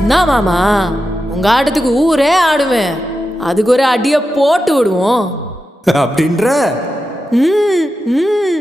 என்ன மாமா, உங்க ஆட்டத்துக்கு ஊரே ஆடுவேன். அதுக்கு ஒரு அடிய போட்டு விடுவோம் அப்படின்ற ம் ம்